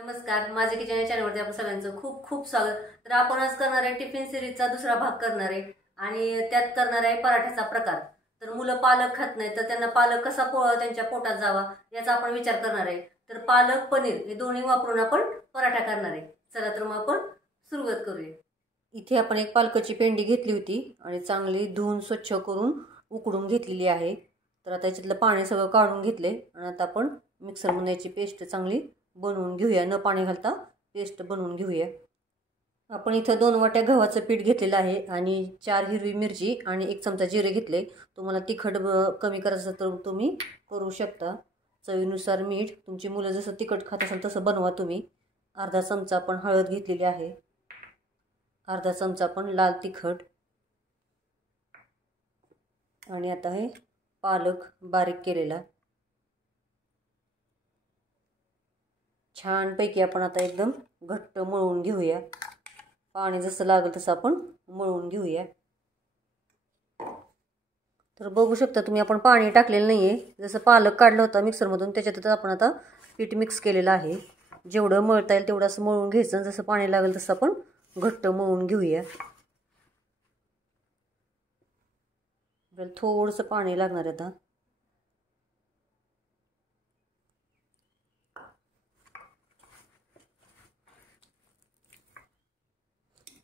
नमस्कार, माझे किचन या चॅनलवरती आपण सगळ्यांचं खूप खूप स्वागत. तर आपण आज करणार आहे टिफिन सिरीजचा दुसरा भाग करणार आहे आणि त्यात करणार आहे पराठ्याचा प्रकार. तर मुलं पालक खात नाही, तर त्यांना पालक कसा त्यांच्या पोटात जावा याचा आपण विचार करणार आहे. तर पालक पनीर हे दोन्ही वापरून आपण पराठा करणार आहे. चला तर मग आपण सुरुवात करूया. इथे आपण एक पालकाची पेंडी घेतली होती आणि चांगली धुवून स्वच्छ करून उकडून घेतलेली आहे. तर आता याच्यातलं पाणी सगळं काढून घेतले आणि आता आपण मिक्सरमध्ये याची पेस्ट चांगली बनवून घेऊया. न पाणी घालता पेस्ट बनवून घेऊया. आपण इथं 2 वाट्या गव्हाचं पीठ घेतलेलं आहे आणि 4 हिरवी मिरची आणि 1 चमचा जिरे घेतले. तुम्हाला तिखट कमी करायचं तर तुम्ही करू शकता. चवीनुसार मीठ, तुमची मुलं जसं तिखट खात असेल तसं बनवा तुम्ही. अर्धा चमचा आपण हळद घेतलेली आहे. अर्धा चमचा आपण लाल तिखट आणि आता हे पालक बारीक केलेला. छानपैकी आपण आता एकदम घट्ट मळून घेऊया. पाणी जसं लागेल तसं आपण मळून घेऊया. तर बघू शकता तुम्ही आपण पाणी टाकलेलं नाही आहे. जसं पालक काढलं होतं मिक्सरमधून त्याच्यातच आपण आता पीठ मिक्स केलेलं आहे. जेवढं मळता येईल तेवढं असं मळून घ्यायचं. जसं पाणी लागेल तसं आपण घट्ट मळून घेऊया. थोडंसं पाणी लागणार आहे आता.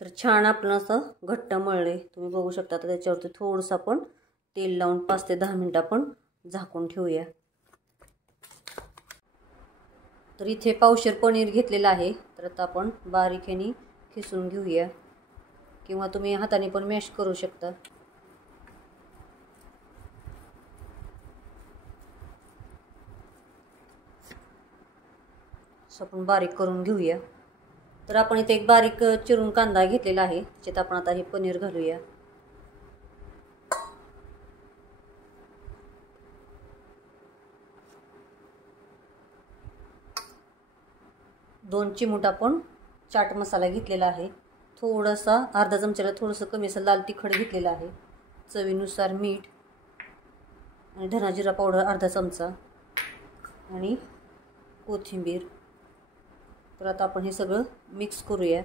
तर छान आपण असं घट्ट मळले तुम्ही बघू शकता. तर त्याच्यावरती थोडंसं आपण तेल लावून 5 ते 10 मिनिटं आपण झाकून ठेवूया. तर इथे पावशेर पनीर घेतलेलं आहे. तर आता आपण बारीक ह्यानी खिसून घेऊया किंवा तुम्ही हाताने पण मॅश करू शकता. असं आपण बारीक करून घेऊया. तर आपण इथे एक बारीक चिरून कांदा घेतलेला आहे. त्याच्यात आपण आता हे पनीर घालूया. दोन चिमूट आपण चाट मसाला घेतलेला आहे. थोडासा अर्धा चमच्याला थोडंसं कमी असं लाल तिखट घेतलेलं आहे. चवीनुसार मीठ आणि धना जिरा पावडर अर्धा चमचा आणि कोथिंबीर. तर आता आपण हे सगळं मिक्स करूया.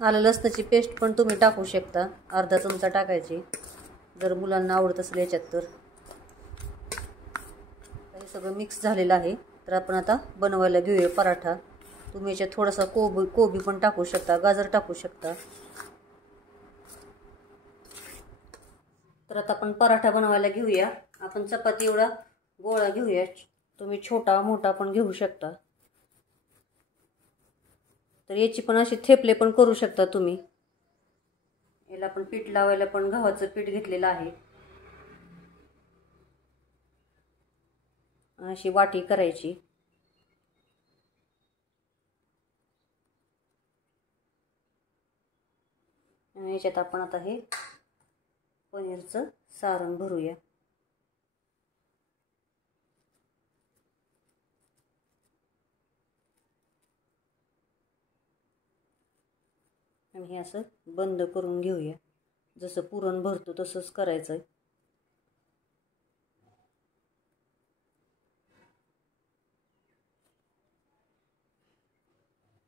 आलं लसणाची पेस्ट पण तुम्ही टाकू शकता. अर्धा चमचा टाकायची जर मुलांना आवडत असेल याच्यात. तर हे सगळं मिक्स झालेलं आहे. तर आपण आता बनवायला घेऊया पराठा. तुम्ही याच्यात थोडासा कोबी पण टाकू शकता, गाजर टाकू शकता. तर आता आपण पराठा बनवायला घेऊया. आपण चपाती एवढा गोळा घेऊया. तुम्ही छोटा मोठा पण घेऊ शकता. तर याची पण अशी थेपले पण करू शकता तुम्ही. याला आपण पीठ लावायला पण गव्हाचं पीठ घेतलेलं आहे. अशी वाटी करायची आणि याच्यात आपण आता हे पनीरचं सारण भरूया. आणि हे असं बंद करून घेऊया. जसं पुरण भरतो तसंच करायचं आहे.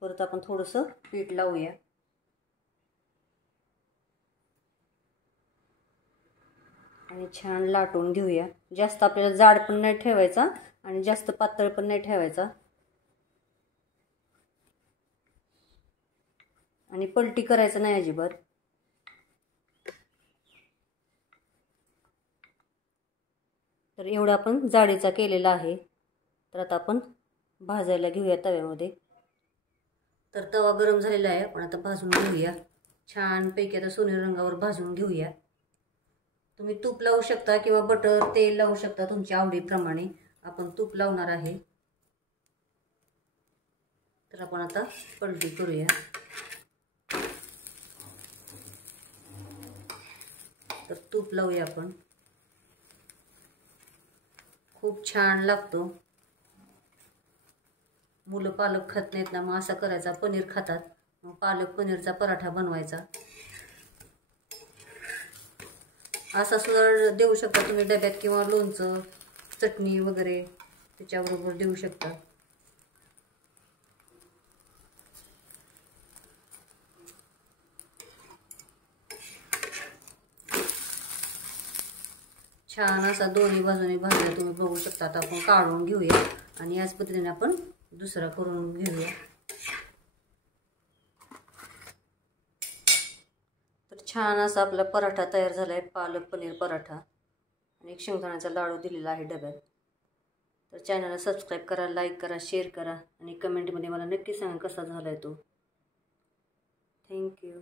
परत आपण थोडंसं पीठ लावूया. आणि छान लाटून घेऊया. जास्त आपल्याला जाड पण नाही ठेवायचा आणि जास्त पातळ पण नाही ठेवायचा. आणि पलटी करायचं नाही अजिबात. तर एवढा आपण जाडीचा केलेला आहे. तर आता आपण भाजायला घेऊया तव्यामध्ये. तर तवा गरम झालेला आहे. आपण आता भाजून घेऊया. छानपैकी आता सोनेरी रंगावर भाजून घेऊया. तुम्ही तूप लावू शकता किंवा बटर तेल लावू शकता तुमच्या आवडीप्रमाणे. आपण तूप लावणार आहे. तर आपण आता पलटी करूया. तर तूप लावूया आपण. खूप छान लागतो. मुलं पालक खात नाहीत ना, मग असा करायचा. पनीर खातात मग पालक पनीरचा पराठा बनवायचा. असा सुद्धा देऊ शकता तुम्ही डब्यात किंवा लोणचं चटणी वगैरे त्याच्याबरोबर देऊ शकता. छान असा दोन्ही बाजूने भाजला तुम्ही बघू शकता. आता आपण काढून घेऊया आणि याच पद्धतीने आपण दुसरा करून घेऊया. तर छान असा आपला पराठा तयार झाला आहे, पालक पनीर पराठा. आणि एक शेंगदाण्याचा लाडू दिलेला आहे डब्यात. तर चॅनलला सबस्क्राईब करा, लाईक करा, शेअर करा आणि कमेंटमध्ये मला नक्की सांगा कसा झाला आहे तो. थँक्यू.